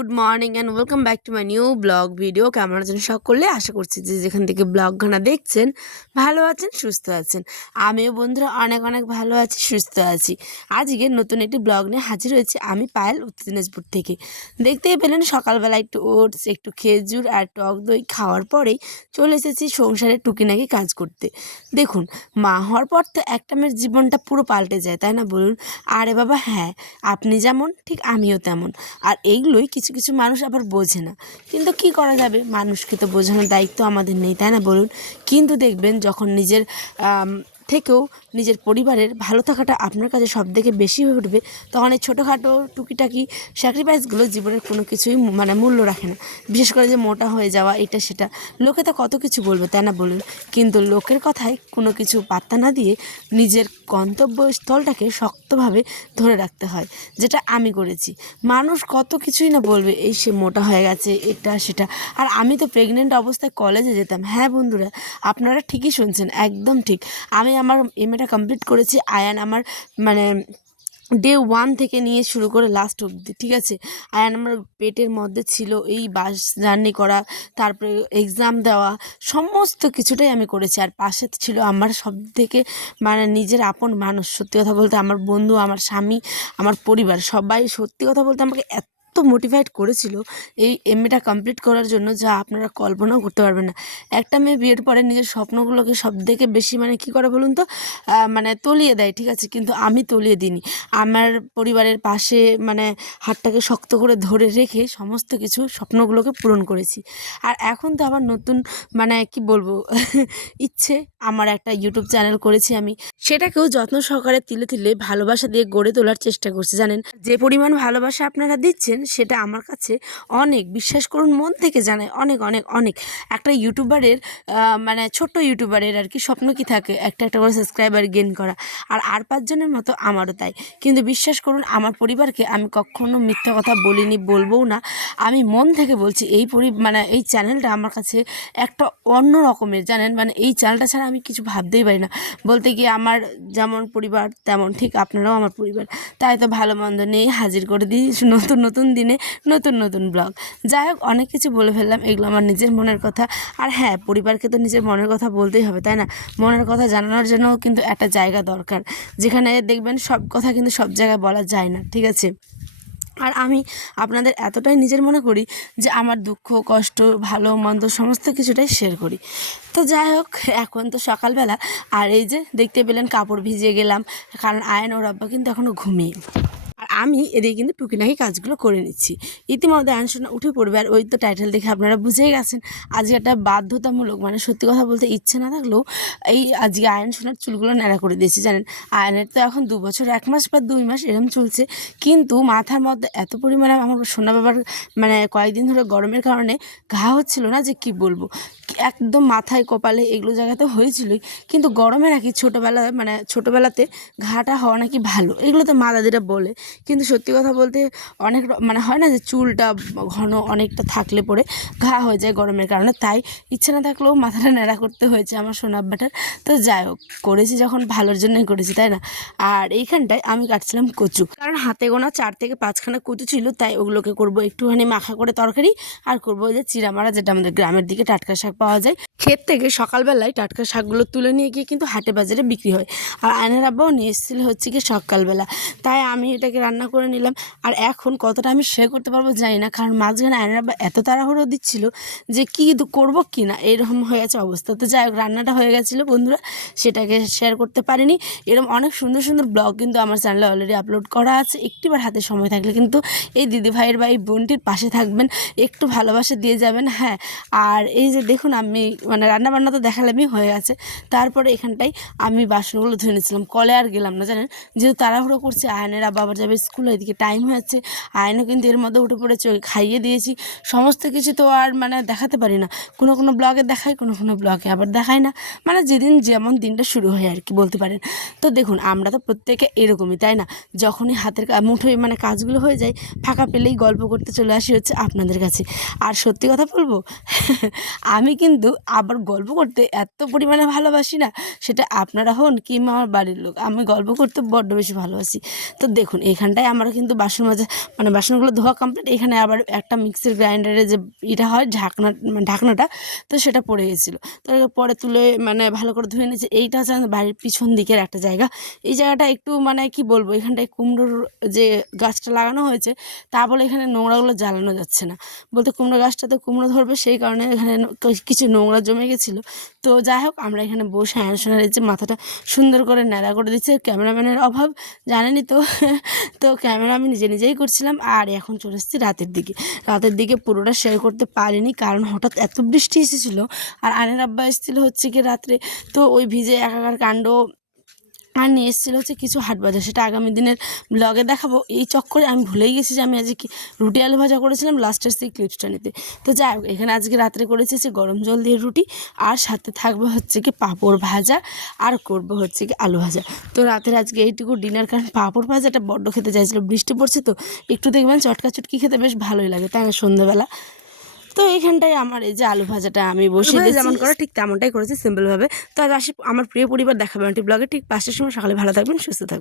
Everyone good morning and welcome back to my new blog video কেমন আছেন সকলে? আশা করছি যে যেখান থেকে ব্লগখানা দেখছেন, ভালো আছেন, সুস্থ আছেন। আমিও বন্ধুরা অনেক অনেক ভালো আছি, সুস্থ আছি। আজকে নতুন একটি ব্লগ নিয়ে হাজির হয়েছি আমি পায়েল, উত্তর দিনাজপুর থেকে। দেখতেই পেলেন সকালবেলা একটু ওটস, একটু খেজুর আর টক দই খাওয়ার পরেই চলে এসেছি সংসারে টুকিনাকি কাজ করতে। দেখুন, মা হওয়ার পর তো একটা মেয়ের জীবনটা পুরো পাল্টে যায়, তাই না বলুন? আরে বাবা হ্যাঁ আপনি যেমন, ঠিক আমিও তেমন। আর এইগুলোই কিছু কিছু মানুষ আবার বোঝে না। কিন্তু কি করা যাবে? মানুষকে তো বোঝানোর দায়িত্ব আমাদের নেই, তাই না বলুন? কিন্তু দেখবেন যখন নিজের থেকেও নিজের পরিবারের ভালো থাকাটা আপনার কাছে সব থেকে বেশি হয়ে উঠবে, তখন এই ছোটোখাটো টুকিটাকি স্যাক্রিফাইসগুলো জীবনের কোনো কিছুই মানে মূল্য রাখে না। বিশেষ করে যে মোটা হয়ে যাওয়া, এটা সেটা। লোকে তো কত কিছু বলবে, তাই না বলুন? কিন্তু লোকের কথায় কোনো কিছু পাত্তা না দিয়ে নিজের গন্তব্যস্থলটাকে শক্তভাবে ধরে রাখতে হয়, যেটা আমি করেছি। মানুষ কত কিছুই না বলবে, এই সে মোটা হয়ে গেছে, এটা, সেটা। আর আমি তো প্রেগনেন্ট অবস্থায় কলেজে যেতাম। হ্যাঁ বন্ধুরা, আপনারা ঠিকই শুনছেন, একদম ঠিক। আমি আমার এমএটা কমপ্লিট করেছি আয়ান আমার মানে ডে ওয়ান থেকে নিয়ে শুরু করে লাস্ট অবধি, ঠিক আছে? আয়ান আমার পেটের মধ্যে ছিল এই বাস জার্নি করা, তারপরে এক্সাম দেওয়া, সমস্ত কিছুটাই আমি করেছি। আর পাশে ছিল আমার সব থেকে মানে নিজের আপন মানুষ। সত্যি কথা বলতে আমার বন্ধু, আমার স্বামী, আমার পরিবার, সবাই সত্যি কথা বলতে আমাকে এত মোটিভেট করেছিল এই এমএটা কমপ্লিট করার জন্য যা আপনারা কল্পনাও করতে পারবেন না। একটা মেয়ে বিয়ের পরে নিজের স্বপ্নগুলোকে সব থেকে বেশি মানে কি করে বলুন তো? মানে তলিয়ে দেয়, ঠিক আছে? কিন্তু আমি তলিয়ে দিইনি। আমার পরিবারের পাশে মানে হাতটাকে শক্ত করে ধরে রেখে সমস্ত কিছু স্বপ্নগুলোকে পূরণ করেছি। আর এখন তো আবার নতুন মানে কি বলব? ইচ্ছে আমার একটা ইউটিউব চ্যানেল করেছি আমি। সেটাকেও যত্ন সহকারে তিলে তিলে ভালোবাসা দিয়ে গড়ে তোলার চেষ্টা করছি, জানেন? যে পরিমাণ ভালোবাসা আপনারা দিচ্ছেন সেটা আমার কাছে অনেক, বিশ্বাস করুন মন থেকে জানায় অনেক অনেক অনেক। একটা ইউটিউবারের মানে ছোট্ট ইউটিউবারের আর কি স্বপ্ন কি থাকে? একটা একটা করে সাবস্ক্রাইবার গেন করা। আর আর পাঁচজনের মতো আমারও তাই। কিন্তু বিশ্বাস করুন, আমার পরিবারকে আমি কখনো মিথ্যা কথা বলিনি, বলবও না। আমি মন থেকে বলছি, এই পরি মানে এই চ্যানেলটা আমার কাছে একটা অন্য রকমের, জানেন? মানে এই চ্যানেলটা ছাড়া আমি কিছু ভাবতেই পারি না। বলতে গিয়ে আমার যেমন পরিবার, তেমন ঠিক আপনারাও আমার পরিবার। তাই তো ভালো মন্দ নেই, হাজির করে দিই নতুন নতুন দিনে নতুন নতুন ব্লগ। যাই হোক, অনেক কিছু বলে ফেললাম, এগুলো আমার নিজের মনের কথা। আর হ্যাঁ পরিবারকে তো নিজের মনের কথা বলতেই হবে, তাই না? মনের কথা জানানোর জন্য কিন্তু একটা জায়গা দরকার, যেখানে দেখবেন সব কথা কিন্তু সব জায়গায় বলা যায় না, ঠিক আছে? আর আমি আপনাদের এতটাই নিজের মনে করি যে আমার দুঃখ, কষ্ট, ভালো, মন্দ সমস্ত কিছুটাই শেয়ার করি। তো যাই হোক, এখন তো সকালবেলা, আর এই যে দেখতে পেলেন কাপড় ভিজিয়ে গেলাম, কারণ আয়ন ওর আব্বা কিন্তু এখনও ঘুমিয়ে। আমি এদিকে কিন্তু টুকিনাকি কাজগুলো করে নিচ্ছি। ইতিমধ্যে আনশোনা উঠে পড়বে আর ওই তো টাইটেল দেখে আপনারা বুঝেই গেছেন, আজকে একটা বাধ্যতামূলক মানে সত্যি কথা বলতে ইচ্ছে না থাকলেও এই আজকে আয়ন সোনার চুলগুলো ন্যাড়া করে দিয়েছি, জানেন? আয়নের তো এখন দু বছর, এক মাস বা দুই মাস এরম চলছে, কিন্তু মাথার মধ্যে এত পরিমাণে আমার সোনা বাবার মানে কয়েকদিন ধরে গরমের কারণে ঘা হচ্ছিল না যে কি বলব? একদম মাথায়, কপালে এগুলো জায়গাতে হয়েছিলই, কিন্তু গরমে নাকি ছোটোবেলায় মানে ছোটোবেলাতে ঘাটা হওয়া নাকি ভালো, এগুলো তো মা দাদিরা বলে। কিন্তু সত্যি কথা বলতে অনেক মানে হয় না যে চুলটা ঘন অনেকটা থাকলে পরে ঘা হয়ে যায় গরমের কারণে, তাই ইচ্ছে না থাকলেও মাথাটা ন্যাড়া করতে হয়েছে আমার সোনাব্বাটার তো যাই হোক, করেছি যখন ভালোর জন্যই করেছি, তাই না? আর এইখানটায় আমি কাটছিলাম কচু। কারণ হাতে গোনা চার থেকে পাঁচখানা কচু ছিল, তাই ওগুলোকে করব একটুখানি মাখা করে তরকারি আর করব যে চিরামারা যেটা আমাদের গ্রামের দিকে টাটকা শাক পাওয়া যায়। ক্ষেত থেকে সকালবেলায় টাটকা শাকগুলো তুলে নিয়ে গিয়ে কিন্তু হাটে বাজারে বিক্রি হয়। আর আয়নের আব্বাও নিয়ে এসেছিল হচ্ছে কি সকালবেলা। তাই আমি এটাকে রান্না করে নিলাম। আর এখন কতটা আমি শেয়ার করতে পারব জানি না। কারণ মাঝখানে আয়নের এত তাড়াহুড়ো দিচ্ছিল যে কী করব কি না? এরকম হয়ে গেছে অবস্থা। তো যাই হোক, রান্নাটা হয়ে গেছিল বন্ধুরা। সেটাকে শেয়ার করতে পারিনি। এরকম অনেক সুন্দর সুন্দর ব্লগ কিন্তু আমার চ্যানেলে অলরেডি আপলোড করা আছে। একটিবার হাতে সময় থাকলে কিন্তু এই দিদি ভাইয়ের বা এই বোনটির পাশে থাকবেন। একটু ভালোবাসা দিয়ে যাবেন হ্যাঁ। আর এই যে দেখুন, আমি মানে রান্না বান্না তো দেখালামই হয়ে গেছে। তারপরে এখানটায় আমি বাসনগুলো ধুয়ে নিয়েছিলাম। কলে আর গেলাম না, জানেন? যেহেতু তাড়াহুড়ো করছে, আয়নের বাবার যাবে স্কুল, এদিকে টাইম হয়ে যাচ্ছে আয়নও কিন্তু এর মধ্যে উঠে পড়েছে ওই খাইয়ে দিয়েছি। সমস্ত কিছু তো আর মানে দেখাতে পারি না। কোনো কোনো ব্লগে দেখাই কোনো কোনো ব্লগে আবার দেখাই না। মানে যেদিন যেমন দিনটা শুরু হয় আর কি, বলতে পারেন। তো দেখুন, আমরা তো প্রত্যেকে এরকমই, তাই না? যখনই হাতের মুঠোয় মানে কাজগুলো হয়ে যায়, ফাঁকা পেলেই গল্প করতে চলে আসি হচ্ছে আপনাদের কাছে। আর সত্যি কথা বলব, আমি কিন্তু আবার গল্প করতে এত পরিমাণে ভালোবাসি না, সেটা আপনারা হন কিংবা আমার বাড়ির লোক, আমি গল্প করতে বড্ড বেশি ভালোবাসি। তো দেখুন, এখানে এখানটায় আমরা কিন্তু বাসন মাজা মানে বাসনগুলো ধোয়া কমপ্লিট এখানে আবার একটা মিক্সির গ্রাইন্ডারে যে এটা হয় ঢাকনা মানে ঢাকনাটা, তো সেটা পড়ে গেছিল। তো পরে তুলে মানে ভালো করে ধুয়ে নিয়েছে। এইটা হচ্ছে বাড়ির পিছন দিকের একটা জায়গা। এই জায়গাটা একটু মানে কি বলব, এখানটায় কুমড়োর যে গাছটা লাগানো হয়েছে, তা বলে এখানে নোংরাগুলো জ্বালানো যাচ্ছে না। বলতে কুমড়ো গাছটাতে কুমড়ো ধরবে, সেই কারণে এখানে কিছু নোংরা জমে গেছিল। তো যাই হোক, আমরা এখানে বসে আয়নসোনার যে মাথাটা সুন্দর করে ন্যাড়া করে দিচ্ছে। ক্যামেরাম্যানের অভাব, জানেনই তো তো ক্যামেরা আমি নিজে নিজেই করছিলাম, আর এখন চলে এসেছি রাতের দিকে। রাতের দিকে পুরোটা শেয়ার করতে পারিনি, কারণ হঠাৎ এত বৃষ্টি এসেছিল, আর আনের আব্বা এসেছিল হচ্ছে কি রাত্রে। তো ওই ভিজে একাকার কাণ্ড আর নিয়ে এসেছিল হচ্ছে কিছু হাট বাজার। সেটা আগামী দিনের ব্লগে দেখাবো। এই চক্করে আমি ভুলেই গেছি যে আমি আজকে রুটি আলু ভাজা করেছিলাম লাস্টের সেই ক্লিপসটা নিতে। তো যাই হোক, এখানে আজকে রাত্রে করেছি হচ্ছে গরম জল দিয়ে রুটি, আর সাথে থাকবে হচ্ছে কি পাঁপড় ভাজা, আর করব হচ্ছে কি আলু ভাজা। তো রাতের আজকে এইটুকু ডিনার কারণ পাঁপড় ভাজাটা বড্ড খেতে চাইছিলো। বৃষ্টি পড়ছে তো, একটু দেখবেন চটকা চটকি খেতে বেশ ভালোই লাগে, তাই না? সন্ধ্যাবেলা তো এইখানটায় আমার এই যে আলু ভাজাটা আমি বসে যেমন করে ঠিক তেমনটাই করেছি সিম্পলভাবে তো আজ আসি আমার প্রিয় পরিবার দেখাবে ব্লগে ঠিক পাঁচটার সময় সকালে ভালো থাকবেন সুস্থ থাকবেন।